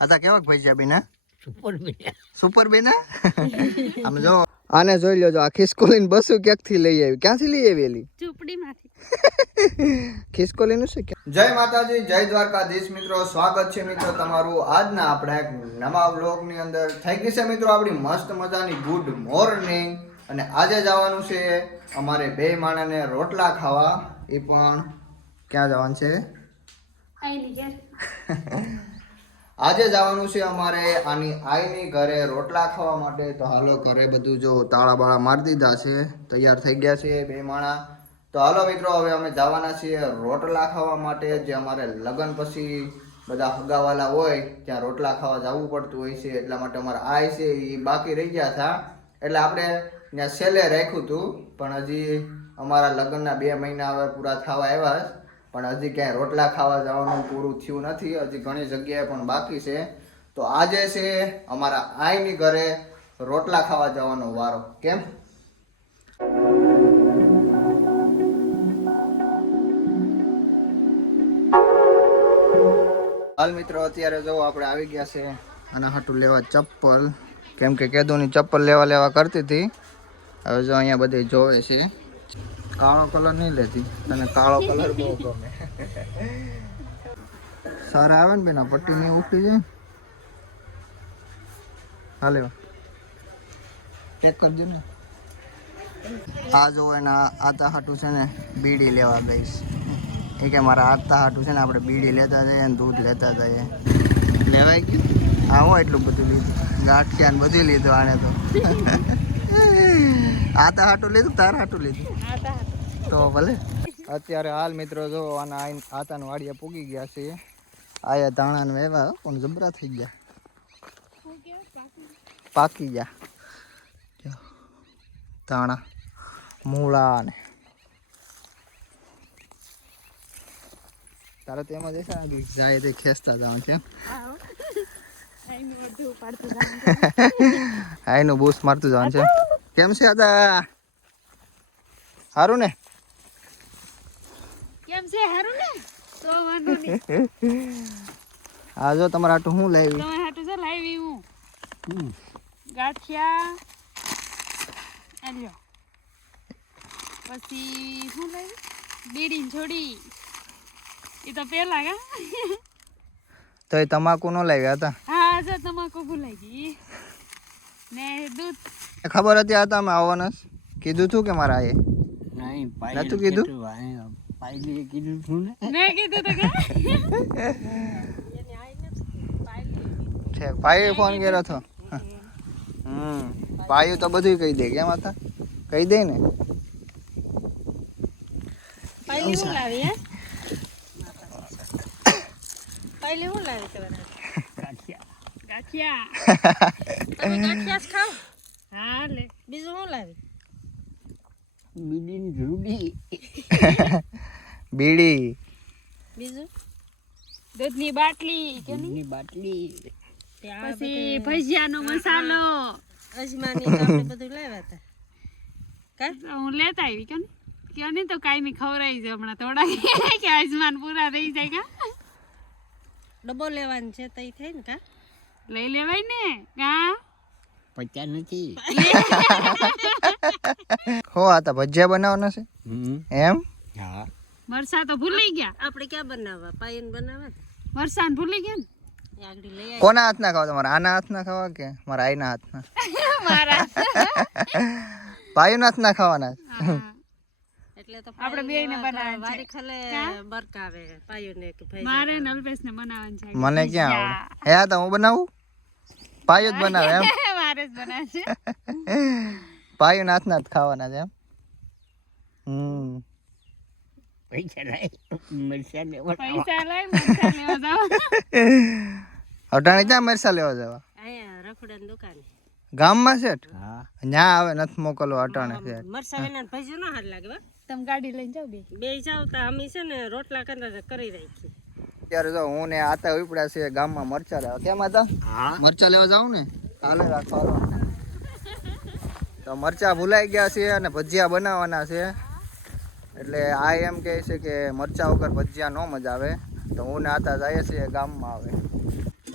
આતા કેવાક ભજીયા બેના સુપર બેના આમ જો આને જોઈ લ્યો જો આ ખિસકોલીને બસુ ક્યાંકથી લઈ આવી ક્યાંથી લઈ આવી એલી ઝૂંપડીમાંથી ખિસકોલીનું છે જય માતાજી જય દ્વારકાધીશ મિત્રો સ્વાગત છે મિત્રો તમારું આજના આપણે એક નવા વ્લોગની અંદર થઈ ગઈ છે મિત્રો આપણી મસ્ત મજાની ગુડ મોર્નિંગ અને આજે જવાનું છે અમારે બે માણસને રોટલા ખાવા એ પણ ક્યાં જવાનું છે આઈની ઘેર આજે જવાનું છે અમારે આની આઈની ઘરે રોટલા ખાવા માટે તો હાલો ઘરે બધું જો તાળા બાળા મારી દીધા છે તૈયાર થઈ ગયા છે બે માણા તો હાલો મિત્રો હવે અમે જવાના છીએ રોટલા ખાવા માટે જે અમારે લગ્ન પછી બધા હગાવાલા હોય ત્યાં રોટલા ખાવા જવું પડતું હોય છે એટલા માટે અમારા આઈ છે એ બાકી રહી ગયા હતા એટલે આપણે ત્યાં છેલ્લે રાખ્યું હતું પણ હજી અમારા લગ્નના 2 મહિના હવે પૂરા થવા આવ્યા પણ હજી ક્યાંય રોટલા ખાવા જવાનું પૂરું થયું નથી હજી ઘણી જગ્યાએ પણ બાકી છે તો આજે છે અમારા આઈની ઘરે રોટલા ખાવા જવાનો વારો કેમ હાલ મિત્રો અત્યારે જો આપણે આવી ગયા છે આના હાટું લેવા ચપ્પલ કેમ કે કેદુની ચપ્પલ લેવા કરતી હતી હવે જો અહીંયા બધી જોવે છે કાળો કલર નહીં લેતી તને કાળો કલર બહુ ગમે સારા આવે ને બેના પટ્ટી નહીં ઉઠી જાય હાલે ચેક કરજો ને આ જો એના આતા હાટું છે ને બીડી લેવા ગઈશ એ કે મારા આતા હાટું છે ને આપણે બીડી લેતા જઈએ અને દૂધ લેતા જઈએ લેવાય ગયું હા હું એટલું બધું લીધું ગાંઠિયા ને બધું લીધું આને તો આતા હાટું લીધું તાર હાટું લીધું તો ભલે અત્યારે હાલ મિત્રો જો આના આતાનું વાડિયા પૂગી ગયા છે આયા ધાણા ને વેવા પણ જબરા થઈ ગયા પાકી ગયા ધાણા મૂળા ને તારે તેમાં જશે જાય તે ખેંચતા જવાનું છે આઈનું બૂસ મારતું જવાનું છે કેમ છે આતા હારું ને કેમ છે હારું ને તો વાંધો નહીં આ જો તમારા હાટું હું લાવી તમારા હાટુ છે લાવી હું ગાંઠિયા આલ્યો પછી શું લાવી બીડી છોડી એ તો પેલા કા તો એ તમાકુ નો લાવ્યા હતા હા જો તમાકુ ભૂલાઈ ગઈ ને દૂધ ખબર હતી આ તમે આવવાના કીધું તું કે મારા આયે નતું કીધું મેં કીધું તો કે છે ભાઈએ ફોન કર્યો હતો ભાઈ તો બધું કહી દે કેમ હતા કહી દે ને પહેલી હું લાવી હે પહેલી હું લાવી તમારે ગાંઠિયા તમે ગાંઠિયા ખાવ હા લે બીજું હું લાવી બીડી બીજું દૂધની બાટલી કે ની બાટલી પછી ભજીયાનો મસાલો અજમાની આપણે બધું લાવ્યા હતા કા હું લેતા આવી કે નહીં તો કાયમી ખવરાઈ જાય હમણાં થોડા કે અજમાન પૂરા થઈ જાય કા ડબ્બો લેવાનું છે તઈ થાય ને કા લઈ લેવાય ને કા પૈસા નથી હો આ તો ભજીયા બનાવવાના છે એમ હા મરસા તો ભૂલી ગયા આપણે ક્યાં બનાવવા પાયન બનાવવા મરસાન ભૂલી ગયા ને આગળ લઈ આવી કોના હાથના ખાવા તમારા આના હાથના ખાવા કે મારા આઈના હાથના મારા પાયુના હાથના ખાવાના એટલે તો આપણે બેયને બનાવવાનું છે વારી ખલે બરકાવે પાયુને કે ભાઈ મારે નલબેસને બનાવવાનું છે મને ક્યાં આવડે હે તો હું બનાવું પાયુ જ બનાવે એમ મારે જ બનાવશે પાયુના હાથના જ ખાવાના છે એમ પૈસા લાય મરસા લેવા જાવ અટાણે ક્યાં મરસા લેવા જવા અહીંયા રખડાની દુકાને ગામમાં છે હા ન્યા આવે નથી મોકલવા અટાણે છે મરસા વેના ભજીયો ના હાર લાગે તમે ગાડી લઈને જાવ બે જાવ તો અમે છે ને રોટલા કરી રાખી ત્યારે જો હું ને આતા ઉપડ્યા છે ગામમાં મરચા લેવા કેમ હતા હા મરચા લેવા જાઉં ને હાલે રાખવા તો મરચા ભૂલાઈ ગયા છે અને ભજીયા બનાવવાના છે એટલે આ એમ કહે છે કે મરચા વગર ભજીયા ન મજા આવે તો હું ને આતા જઈએ છીએ ગામમાં આવે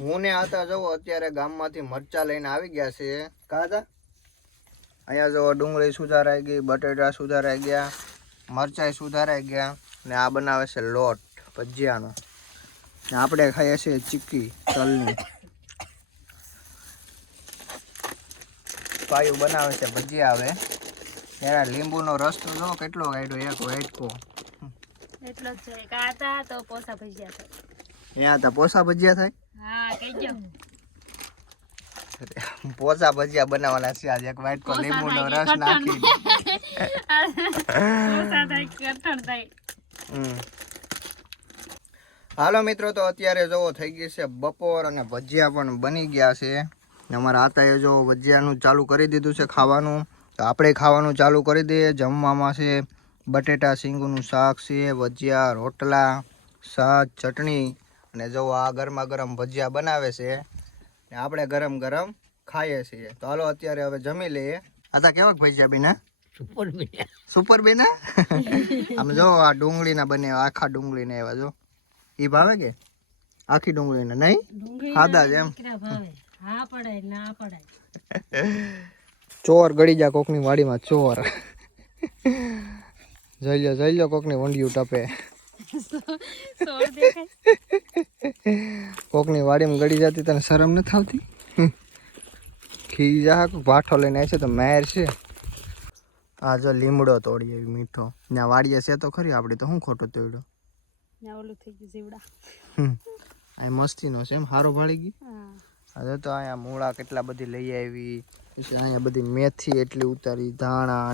હું ને આતા જવો અત્યારે ગામમાંથી મરચા લઈને આવી ગયા છે. કા હતા અહીંયા જો ડુંગળી સુધારાઈ ગઈ, બટેટા સુધારાઈ ગયા, મરચાઈ સુધારાઈ ગયા ને આ બનાવે છે લોટ ભજીયાનો. ને આપણે ખાઈએ છીએ ચીક્કી તલની. પાયું બનાવે છે ભજીયા. હવે એના લીંબુનો રસ તો જો કેટલો કાઢ્યો, એક વાટકો એટલો જ છે. કાતા તો પોસા ભજીયા થાય. અહીંયા તો પોસા ભજીયા થાય. હા કહીજો. પોસા ભજીયા બનાવવાના છે આજે. એક વાટકો લીંબુનો રસ નાખી. પોસા થાય કઠણ થાય. હાલો મિત્રો, તો અત્યારે જો થઈ ગઈ છે બપોર અને ભજીયા પણ બની ગયા છે. અમારા આતાએ જો ભજીયાનું ચાલુ કરી દીધું છે ખાવાનું. તો આપણે ખાવાનું ચાલુ કરી દઈએ. જમવામાં છે બટેટા સિંગનું શાક છે, ભજીયા, રોટલા, શાક, ચટણી અને જો આ ગરમા ગરમ ભજીયા બનાવે છે ને આપણે ગરમ ગરમ ખાઈએ છીએ. તો હાલો અત્યારે હવે જમી લઈએ. આતા કેવાક ભજીયા બીના? સુપર બન્યા. સુપર બીના? આમ જો આ ડુંગળીના બને, આખા ડુંગળીના એવા જો. ઈ ભાવે કે આખી ડુંગળીના? નહીં, સાદા જ એમ. હા પડાય ના પડાય. ચોર ગળી જા કોકની વાડીમાં, ચોર. જોઈ લો કોકની વંડિયું ટપે. કોકની વાડીમાં ગળી જતી તને શરમ નથી આવતી? ખી જા ભાઠો લઈને આવે છે તો મેર છે. આ જો લીમડો તોડી એવી મીઠો. ત્યાં વાડીએ છે તો ખરી, આપડી તો શું ખોટું તોડ્યો. ઓલું થઈ ગયું જીવડા. આ મસ્તીનો છે એમ, હારો ભાળી ગઈ. હા હવે તો અહીંયા મૂળા કેટલા બધી લઈ આવી. પછી અહીંયા બધી મેથી એટલી ઉતારી, ધાણા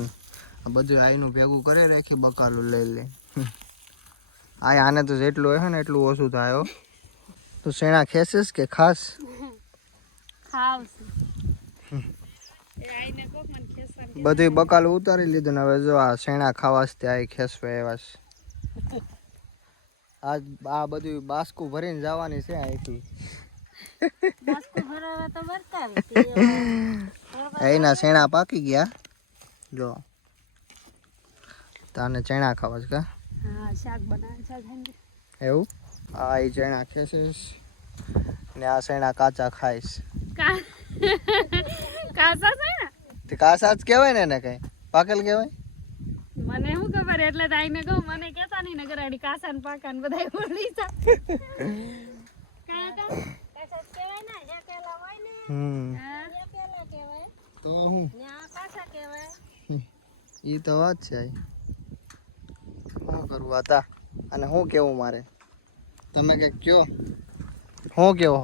આ બધું આઈનું ભેગું કરે રાખી બકાલું લઈ લે. આને તો જેટલું હોય ને એટલું ઓછું થાય. તો શેણા ખેંચીશ કે ખાસ? ખાવશે. એ આઈને કોક મને ખેસવાનું. બધું બકાલું ઉતારી લીધું ને હવે જો આ શેણા ખાવાસ ત્યાં ખેંચવા આવ્યા છે. આ બધું બાસ્કું ભરીને જવાની છે અહીંથી. બાસ્કો ભરાવા તો બરકાવે. એના શેણા પાકી ગયા જો. તાને ચણા ખાવા છે કા? હા શાક બનાવે છે આજે. એવું? આ એ ચણા ખેંચીશ ને આ શેણા કાચા ખાઈશ. કાસા છે ને તે કાચા જ કહેવાય ને એને, કઈ પાકેલ કહેવાય? મને શું ખબર, એટલે તો આઈને કહું, મને કહેતા નહીં ને ગરાડી કાસા ને પાકા ને બધા ઓળી છે. કાકા કાસા કહેવાય ને, જ્યાં પેલા હોય ને ત્યાં પેલા કહેવાય. તો હું ત્યાં કાસા કહેવાય. ઈ તો વાત છે. શું કરવું હતા અને શું કેવું મારે? તમે કંઈક કયો. શું કેવો?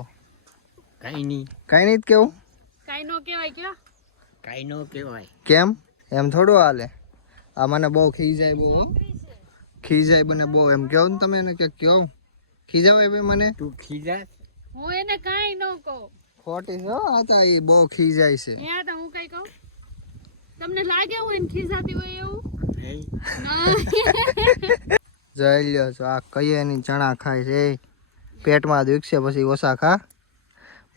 કાંઈ નહીં. કાંઈ નહીં કેવું? કાઈ નો કહેવાય કયો? કાંઈ ન કહેવાય. કેમ? એમ થોડું હાલે. આ મને બહુ ખીજાય, બહુ ખીજાય મને બહુ. એમ કહો ને તમે એને કે કયો ખીજાવે ભાઈ મને? તું ખીજા. હું એને કાઈ નો કહું. ખોટી છો આતા, એ બહુ ખીજાય છે. ત્યાં તો હું કઈ કહું? તમને લાગે હું એને ખીજાતી હોય એવું? નહીં. જઈ લ્યો છો આ કઈ એની ચણા ખાય છે. પેટમાં દુખશે પછી ઓછા ખા.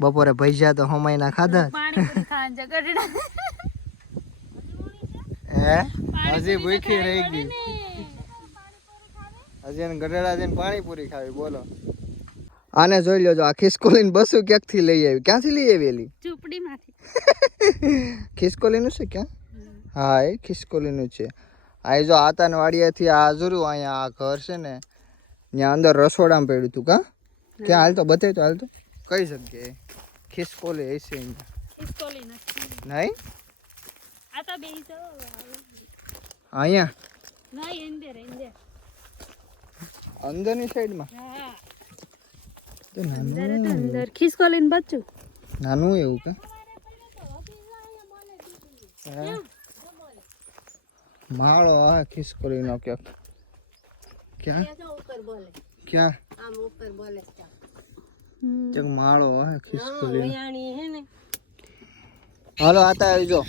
બપોરે ભજીયા તો હમાઈના ખાધા. પાણીપુરી ખાન છે ગઢડા. હે હજી ભૂખી રહી ગઈ. હજી એને ગઢડા જઈને પાણીપુરી ખાવી. બોલો. આને જોઈ લ્યો, આ ખિસકોલીની બસો ક્યાંકથી લઈ આવી. ક્યાંથી લઈ આવી એલી? ઝૂંપડીમાંથી. ખિસકોલીનું છે ક્યાં? હા એ ખિસકોલીનું છે. આ જો આતાને વાડિયાથી આ જોયું અહીંયા આ ઘર છે ને, ત્યાં અંદર રસોડામાં પડ્યું હતું. કા ક્યાં? હાલ તો બતાવી તો, હાલ તો કઈ જગ્યાએ ખિસકોલી હશે ખિસકોલી નથી. નહીં? આ તો બેહી તો અહીંયા નહીં, અંદર અંદરની સાઈડમાં. હા તો અંદર તો અંદર ખિસકોલીને બચ્ચું નાનું એવું કા? માળો આ ખિસકોલીનો ક્યાંક. ક્યાં ક્યાં? ચક માળો હે ખિસકોલી. હાલો આતા આવી જો.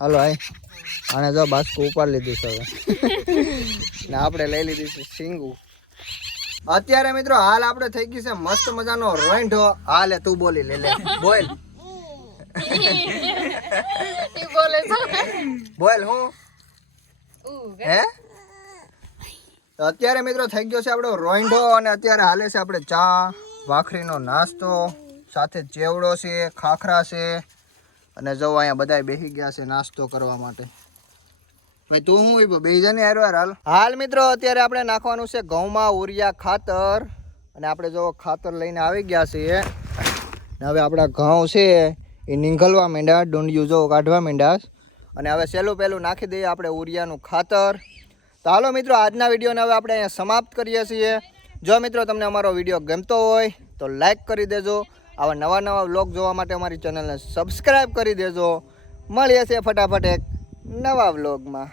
હાલો આય. આને જો બાસ્કુ ઉપાડી લીધું છે હવે. ને આપણે લઈ લીધી છે સિંગુ. અત્યારે મિત્રો હાલ આપણે થઈ ગઈ છે મસ્ત મજાનો રોઈન્ઢો. હાલે તું બોલી લે બોલ. બોલ હું હે? તો અત્યારે મિત્રો થઈ ગયો છે આપણો રોઈન્ઢો અને અત્યારે હાલે છે આપણે ચા ભાખરીનો નાસ્તો, સાથે ચેવડો છે, ખાખરા છે, અને જો અહીંયા બધા બેસી ગયા છે નાસ્તો કરવા માટે. ભાઈ તું શું હોય બે જણે હાલ મિત્રો અત્યારે આપણે નાખવાનું છે ઘઉંમાં ઉરિયા ખાતર, અને આપણે જો ખાતર લઈને આવી ગયા છીએ. હવે આપણા ઘઉં છે એ નીંગલવા માંડ્યા, ડુંડિયું જો કાઢવા માંડ્યા, અને હવે પહેલું નાખી દઈએ આપણે ઉરિયાનું ખાતર. તો હાલો મિત્રો આજના વિડીયોને હવે આપણે અહીંયા સમાપ્ત કરીએ છીએ. જો મિત્રો તમને અમારો વિડીયો ગમતો હોય તો લાઈક કરી દેજો. આવા નવા વ્લોગ જોવા માટે અમારી ચેનલને સબસ્ક્રાઈબ કરી દેજો. મળીએ છીએ ફટાફટ એક નવા વ્લોગમાં.